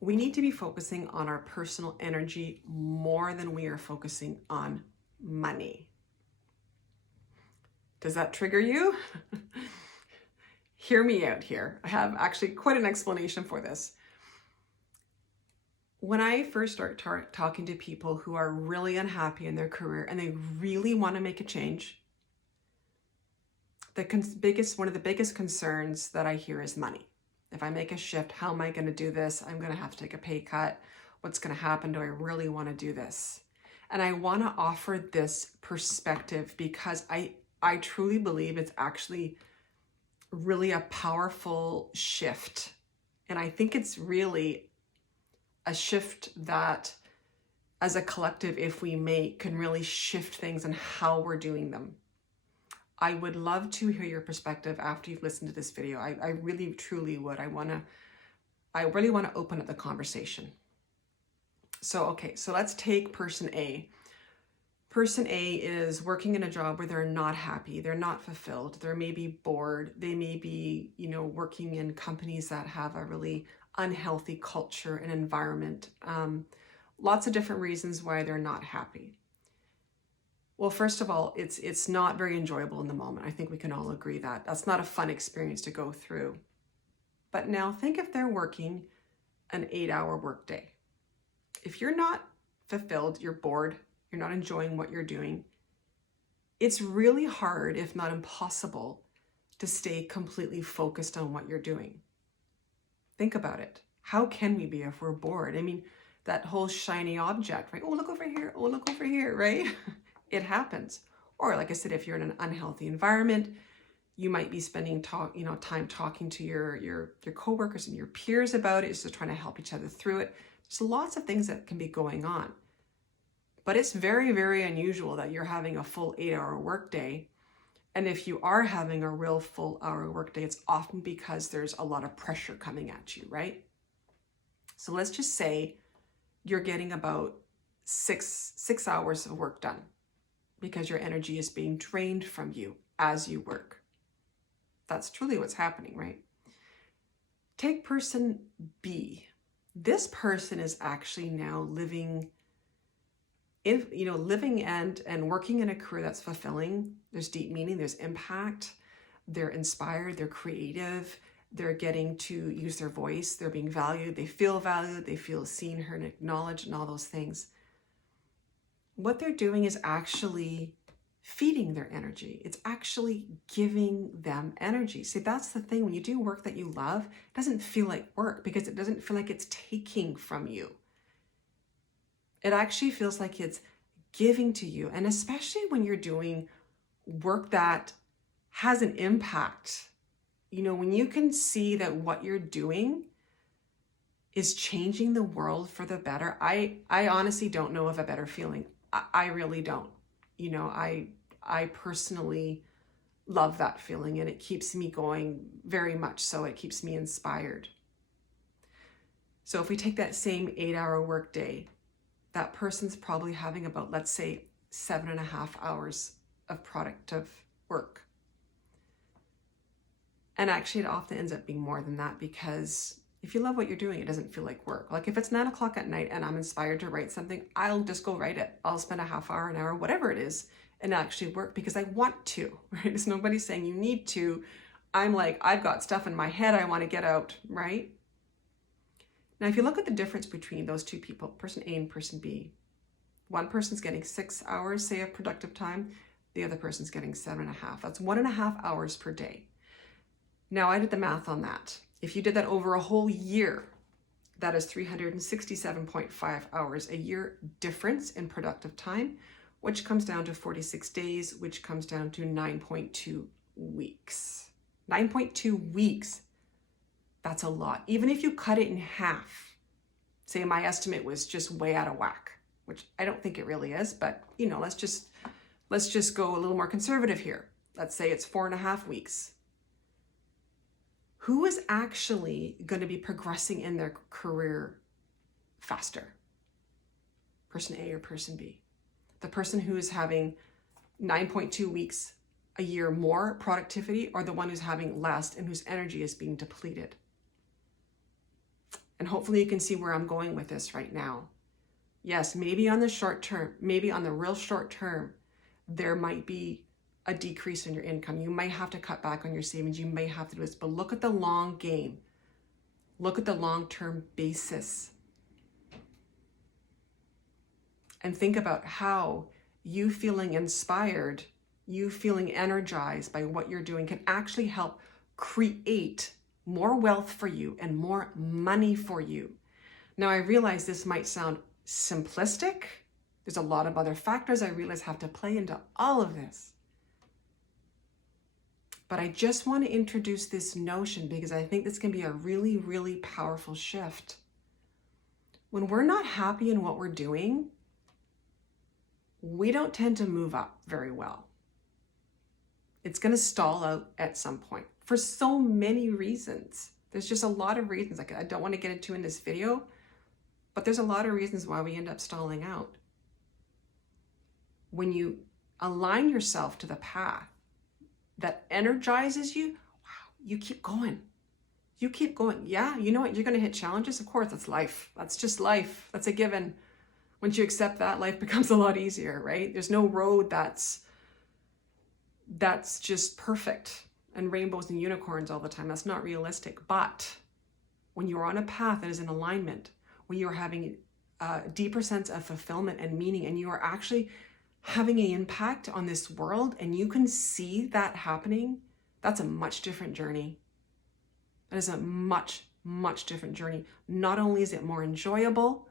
we need to be focusing on our personal energy more than we are focusing on money. Does that trigger you? Hear me out here. I have actually quite an explanation for this. When I first start talking to people who are really unhappy in their career and they really want to make a change, one of the biggest concerns that I hear is money. If I make a shift, how am I going to do this? I'm going to have to take a pay cut. What's going to happen? Do I really want to do this? And I want to offer this perspective because I truly believe it's actually really a powerful shift. And I think it's really a shift that as a collective, if we make, can really shift things and how we're doing them. I would love to hear your perspective after you've listened to this video. I really, truly would. I really want to open up the conversation. So let's take person A. Person A is working in a job where they're not happy, they're not fulfilled, they're maybe bored, they may be, working in companies that have a really unhealthy culture and environment. Lots of different reasons why they're not happy. Well, first of all, it's not very enjoyable in the moment. I think we can all agree that. That's not a fun experience to go through. But now think if they're working an 8-hour workday. If you're not fulfilled, you're bored, you're not enjoying what you're doing, it's really hard, if not impossible, to stay completely focused on what you're doing. Think about it. How can we be if we're bored? I mean, that whole shiny object, right? Oh, look over here. Oh, look over here, right? It happens. Or like I said, if you're in an unhealthy environment, you might be spending time talking to your coworkers and your peers about it, just trying to help each other through it. There's lots of things that can be going on. But it's very, very unusual that you're having a full 8-hour workday. And if you are having a real full hour workday, it's often because there's a lot of pressure coming at you, right? So let's just say you're getting about six hours of work done because your energy is being drained from you as you work. That's truly what's happening, right? Take person B. This person is actually now living and working in a career that's fulfilling. There's deep meaning, there's impact, they're inspired, they're creative, they're getting to use their voice, they're being valued, they feel seen, heard, and acknowledged, and all those things. What they're doing is actually feeding their energy. It's actually giving them energy. See, that's the thing. When you do work that you love, it doesn't feel like work because it doesn't feel like it's taking from you. It actually feels like it's giving to you. And especially when you're doing work that has an impact, when you can see that what you're doing is changing the world for the better, I honestly don't know of a better feeling. I really don't. I personally love that feeling, and it keeps me going very much so. It keeps me inspired. So if we take that same 8-hour workday, that person's probably having about, let's say, 7.5 hours of productive work. And actually, it often ends up being more than that because if you love what you're doing, it doesn't feel like work. Like if it's 9 o'clock at night and I'm inspired to write something, I'll just go write it. I'll spend a half hour, an hour, whatever it is, and actually work because I want to, right? It's nobody saying you need to. I'm like, I've got stuff in my head I want to get out, right? Now, if you look at the difference between those two people, person A and person B, one person's getting 6 hours, say, of productive time. The other person's getting 7.5. That's 1.5 hours per day. Now, I did the math on that. If you did that over a whole year, that is 367.5 hours a year difference in productive time, which comes down to 46 days, which comes down to 9.2 weeks. 9.2 weeks. That's a lot. Even if you cut it in half, say my estimate was just way out of whack, which I don't think it really is, but let's just go a little more conservative here. Let's say it's 4.5 weeks. Who is actually going to be progressing in their career faster? Person A or person B? The person who is having 9.2 weeks a year more productivity, or the one who's having less and whose energy is being depleted? And hopefully you can see where I'm going with this right now. Yes, maybe on the short term, maybe on the real short term, there might be a decrease in your income. You might have to cut back on your savings. You may have to do this, but look at the long game. Look at the long-term basis. And think about how you feeling inspired, you feeling energized by what you're doing can actually help create more wealth for you and more money for you. Now, I realize this might sound simplistic. There's a lot of other factors I realize have to play into all of this. But I just want to introduce this notion because I think this can be a really, really powerful shift. When we're not happy in what we're doing, we don't tend to move up very well. It's going to stall out at some point for so many reasons. There's just a lot of reasons. Like, I don't want to get into in this video, but there's a lot of reasons why we end up stalling out. When you align yourself to the path that energizes you, wow, you keep going. You keep going. Yeah, you know what? You're going to hit challenges. Of course, that's life. That's just life. That's a given. Once you accept that, life becomes a lot easier, right? There's no road that's just perfect and rainbows and unicorns all the time. That's not realistic. But when you're on a path that is in alignment, when you're having a deeper sense of fulfillment and meaning, and you are actually having an impact on this world, and you can see that happening, that's a much different journey. That is a much, much different journey. Not only is it more enjoyable,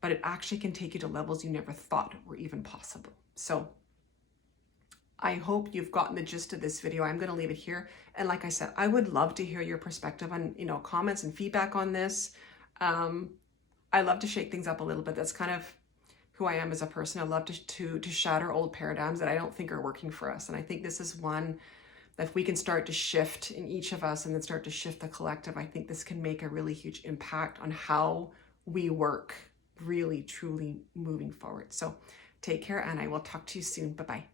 but it actually can take you to levels you never thought were even possible. So I hope you've gotten the gist of this video. I'm going to leave it here. And like I said, I would love to hear your perspective on, comments and feedback on this. I love to shake things up a little bit. That's kind of who I am as a person. I love to shatter old paradigms that I don't think are working for us. And I think this is one that if we can start to shift in each of us and then start to shift the collective, I think this can make a really huge impact on how we work, really, truly moving forward. So take care, and I will talk to you soon. Bye-bye.